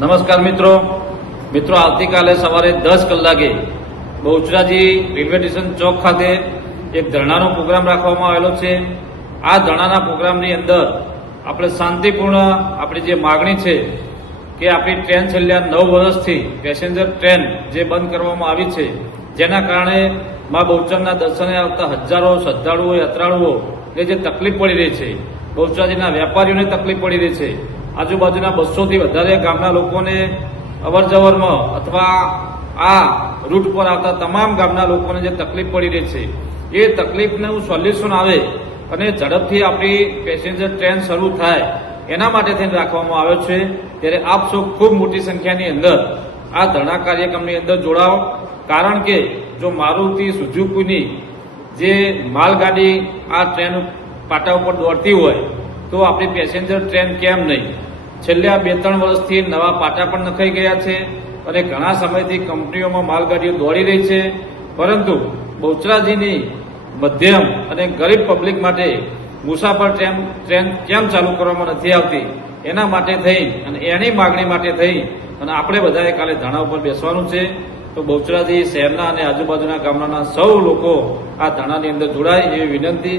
નમસ્કાર મિત્રો આવતીકાલે સવારે 10 કલાકે બહુચરાજી રેલવે સ્ટેશન ચોક ખાતે એક ધરણાનો પ્રોગ્રામ રાખવામાં આવેલો છે। આ ધરણાના પ્રોગ્રામની અંદર આપણે શાંતિપૂર્ણ આપણી જે માગણી છે કે આપણી ટ્રેન છેલ્લા 9 વર્ષથી પેસેન્જર ટ્રેન જે બંધ કરવામાં આવી છે, જેના કારણે મા બહુચરના દર્શને આવતા હજારો શ્રદ્ધાળુઓ યાત્રાળુઓને જે તકલીફ પડી રહી છે, બહુચરાજીના વેપારીઓને તકલીફ પડી રહી છે, આજુબાજુના 200થી વધારે ગામના લોકોને અવરજવરમાં અથવા આ રૂટ પર આવતા તમામ ગામના લોકોને જે તકલીફ પડી રહી છે, એ તકલીફનું સોલ્યુશન આવે અને ઝડપથી આપણી પેસેન્જર ટ્રેન શરૂ થાય એના માટે થઈને રાખવામાં આવ્યો છે। ત્યારે આપ સૌ ખૂબ મોટી સંખ્યાની અંદર આ ધરણા કાર્યક્રમની અંદર જોડાઓ, કારણ કે જો મારુતિ સુઝુકીની જે માલગાડી આ ટ્રેન પાટા ઉપર દોડતી હોય તો આપણી પેસેન્જર ટ્રેન કેમ નહીં? છેલ્લા 2-3 વર્ષથી નવા પાટા પણ નખાઈ ગયા છે અને ઘણા સમયથી કંપનીઓમાં માલગાડીઓ દોડી રહી છે, પરંતુ બહુચરાજીની મધ્યમ અને ગરીબ પબ્લિક માટે મુસાફર ટ્રેન કેમ ચાલુ કરવામાં નથી આવતી? એના માટે થઈ અને એની માગણી માટે થઈ અને આપણે બધાએ કાલે ધરણા ઉપર બેસવાનું છે। તો બહુચરાજી શહેરના અને આજુબાજુના ગામડાના સૌ લોકો આ ધરણાની અંદર જોડાય એવી વિનંતી।